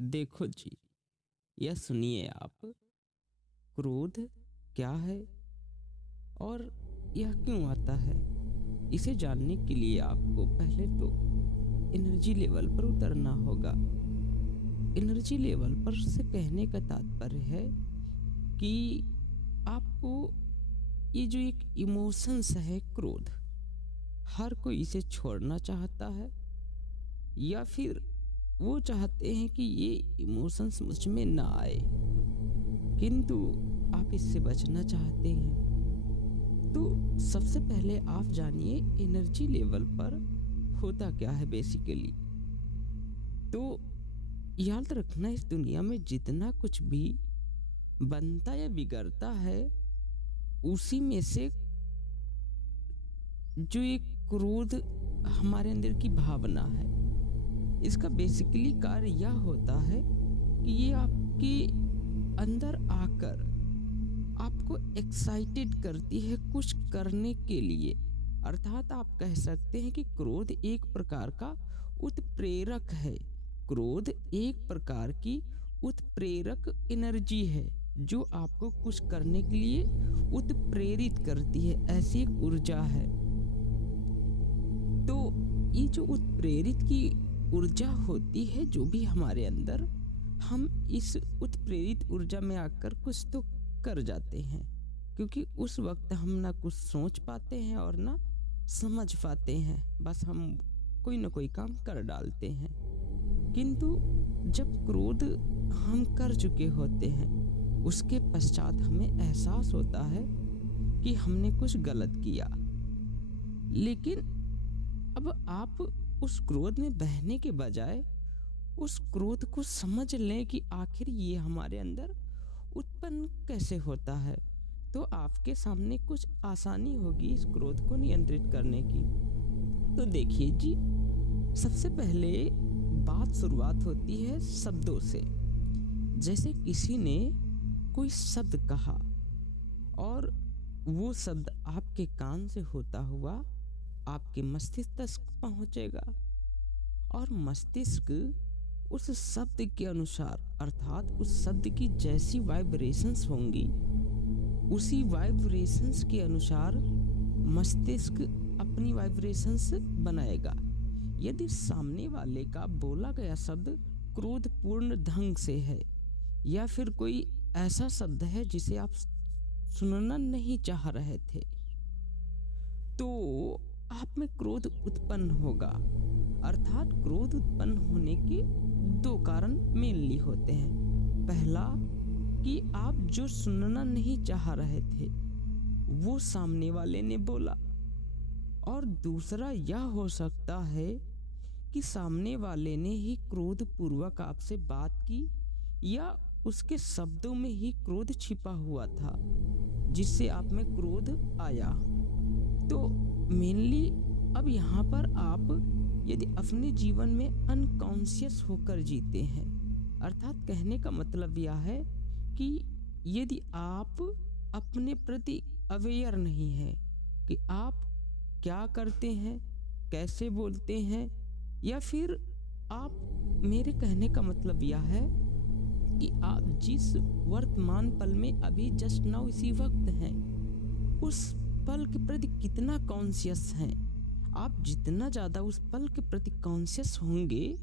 देखो जी, यह सुनिए आप, क्रोध क्या है और यह क्यों आता है? इसे जानने के लिए आपको पहले तो एनर्जी लेवल पर उतरना होगा। एनर्जी लेवल पर से कहने का तात्पर्य है कि आपको ये जो एक इमोशंस है क्रोध, हर कोई इसे छोड़ना चाहता है या फिर वो चाहते हैं कि ये इमोशंस मुझ में ना आए, किंतु आप इससे बचना चाहते हैं। तो सबसे पहले आप जानिए एनर्जी लेवल पर होता क्या है बेसिकली। तो याद रखना, इस दुनिया में जितना कुछ भी बनता या बिगड़ता है, उसी में से जो एक क्रोध हमारे अंदर की भावना है, इसका बेसिकली कार्य यह होता है कि ये आपके अंदर आकर आपको एक्साइटेड करती है कुछ करने के लिए। अर्थात आप कह सकते हैं कि क्रोध एक प्रकार का उत्प्रेरक है। क्रोध एक प्रकार की उत्प्रेरक एनर्जी है जो आपको कुछ करने के लिए उत्प्रेरित करती है, ऐसी एक ऊर्जा है। तो ये जो उत्प्रेरित की ऊर्जा होती है जो भी हमारे अंदर, हम इस उत्प्रेरित ऊर्जा में आकर कुछ तो कर जाते हैं, क्योंकि उस वक्त हम ना कुछ सोच पाते हैं और ना समझ पाते हैं, बस हम कोई ना कोई काम कर डालते हैं। किंतु जब क्रोध हम कर चुके होते हैं, उसके पश्चात हमें एहसास होता है कि हमने कुछ गलत किया। लेकिन अब आप उस क्रोध में बहने के बजाय उस क्रोध को समझ लें कि आखिर ये हमारे अंदर उत्पन्न कैसे होता है, तो आपके सामने कुछ आसानी होगी इस क्रोध को नियंत्रित करने की। तो देखिए जी, सबसे पहले बात शुरुआत होती है शब्दों से। जैसे किसी ने कोई शब्द कहा और वो शब्द आपके कान से होता हुआ आपके मस्तिष्क तक पहुंचेगा, और मस्तिष्क उस शब्द के अनुसार, अर्थात उस शब्द की जैसी वाइब्रेशंस होंगी, उसी वाइब्रेशंस के अनुसार मस्तिष्क अपनी वाइब्रेशंस बनाएगा। यदि सामने वाले का बोला गया शब्द क्रोधपूर्ण ढंग से है, या फिर कोई ऐसा शब्द है जिसे आप सुनना नहीं चाह रहे थे, तो आप में क्रोध उत्पन्न होगा। अर्थात क्रोध उत्पन्न होने के दो कारण मेनली होते हैं। पहला कि आप जो सुनना नहीं चाह रहे थे वो सामने वाले ने बोला, और दूसरा यह हो सकता है कि सामने वाले ने ही क्रोध पूर्वक आपसे बात की, या उसके शब्दों में ही क्रोध छिपा हुआ था जिससे आप में क्रोध आया। तो मेनली अब यहाँ पर आप यदि अपने जीवन में अनकॉन्शियस होकर जीते हैं, अर्थात कहने का मतलब यह है कि यदि आप अपने प्रति अवेयर नहीं है कि आप क्या करते हैं, कैसे बोलते हैं, या फिर आप, मेरे कहने का मतलब यह है कि आप जिस वर्तमान पल में अभी जस्ट नाउ इसी वक्त हैं, उस पल के प्रति कितना कॉन्शियस हैं। आप जितना ज़्यादा उस पल के प्रति कॉन्शियस होंगे,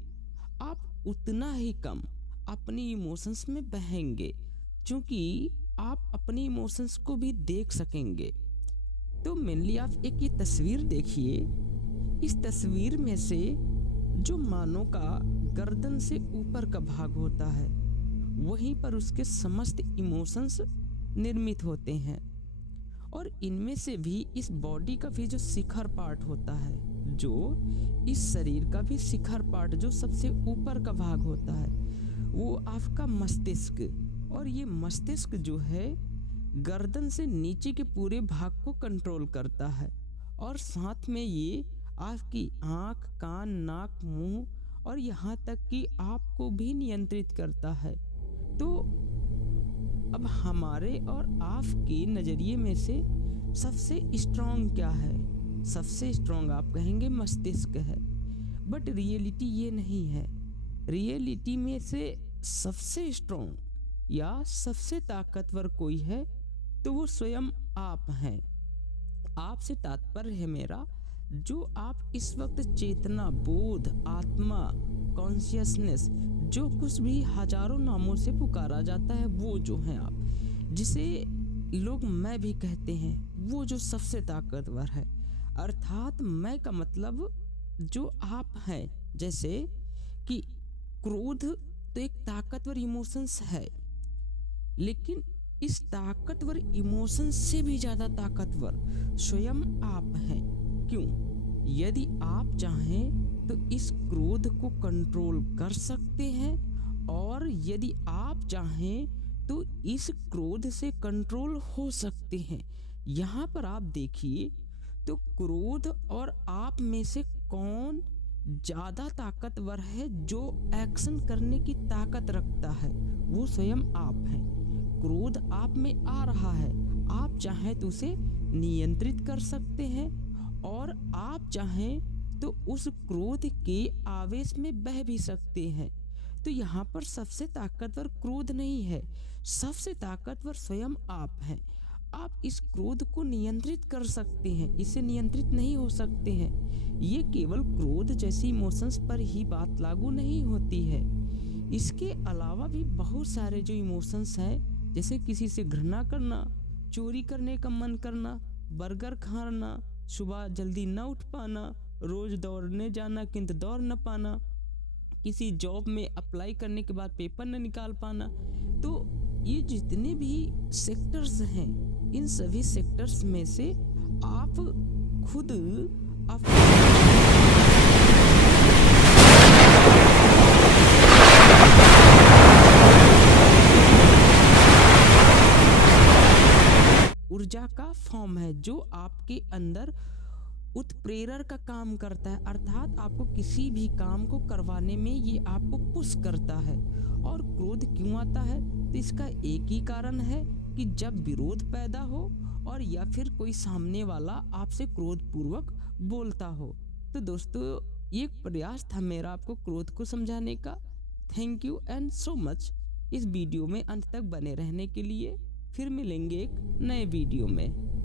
आप उतना ही कम अपनी इमोशंस में बहेंगे, क्योंकि आप अपनी इमोशंस को भी देख सकेंगे। तो मेनली आप एक ये तस्वीर देखिए। इस तस्वीर में से जो मानव का गर्दन से ऊपर का भाग होता है, वहीं पर उसके समस्त इमोशंस निर्मित होते हैं, और इनमें से भी इस बॉडी का भी जो शिखर पार्ट होता है, जो इस शरीर का भी शिखर पार्ट जो सबसे ऊपर का भाग होता है, वो आपका मस्तिष्क। और ये मस्तिष्क जो है गर्दन से नीचे के पूरे भाग को कंट्रोल करता है, और साथ में ये आपकी आँख, कान, नाक, मुंह और यहाँ तक कि आपको भी नियंत्रित करता है। तो अब हमारे और आपके नज़रिए में से सबसे स्ट्रॉन्ग क्या है? सबसे स्ट्रॉन्ग आप कहेंगे मस्तिष्क है, बट रियलिटी ये नहीं है। रियलिटी में से सबसे स्ट्रॉन्ग या सबसे ताकतवर कोई है तो वो स्वयं आप हैं। आपसे तात्पर्य है मेरा, जो आप इस वक्त चेतना, बोध, आत्मा, कॉन्शियसनेस, जो कुछ भी हजारों नामों से पुकारा जाता है, वो जो है आप, जिसे लोग मैं भी कहते हैं, वो जो सबसे ताकतवर है। अर्थात मैं का मतलब जो आप हैं। जैसे कि क्रोध तो एक ताकतवर इमोशंस है, लेकिन इस ताकतवर इमोशन से भी ज्यादा ताकतवर स्वयं आप हैं। क्यों? यदि आप चाहें तो इस क्रोध को कंट्रोल कर सकते हैं, और यदि आप चाहें तो इस क्रोध से कंट्रोल हो सकते हैं। यहाँ पर आप देखिए तो क्रोध और आप में से कौन ज्यादा ताकतवर है? जो एक्शन करने की ताकत रखता है वो स्वयं आप हैं। क्रोध आप में आ रहा है, आप चाहें तो उसे नियंत्रित कर सकते हैं, और आप चाहें तो उस क्रोध के आवेश में बह भी सकते हैं। तो यहाँ पर सबसे ताकतवर क्रोध नहीं है, सबसे ताकतवर स्वयं आप हैं। आप इस क्रोध को नियंत्रित कर सकते हैं, इसे नियंत्रित नहीं हो सकते हैं। ये केवल क्रोध जैसी इमोशंस पर ही बात लागू नहीं होती है, इसके अलावा भी बहुत सारे जो इमोशंस हैं, जैसे किसी से घृणा करना, चोरी करने का मन करना, बर्गर खाना, सुबह जल्दी न उठ पाना, रोज दौड़ने जाना किंतु दौड़ न पाना, किसी जॉब में अप्लाई करने के बाद पेपर न निकाल पाना। तो ये जितने भी सेक्टर्स हैं, इन सभी सेक्टर्स में से आप खुद ऊर्जा का फॉर्म है, जो आपके अंदर उत्प्रेरक का काम करता है। अर्थात आपको किसी भी काम को करवाने में ये आपको पुश करता है। और क्रोध क्यों आता है? तो इसका एक ही कारण है कि जब विरोध पैदा हो, और या फिर कोई सामने वाला आपसे क्रोधपूर्वक बोलता हो। तो दोस्तों, ये प्रयास था मेरा आपको क्रोध को समझाने का। Thank you and so much इस वीडियो में अंत तक बने रहने के लिए। फिर मिलेंगे एक नए वीडियो में।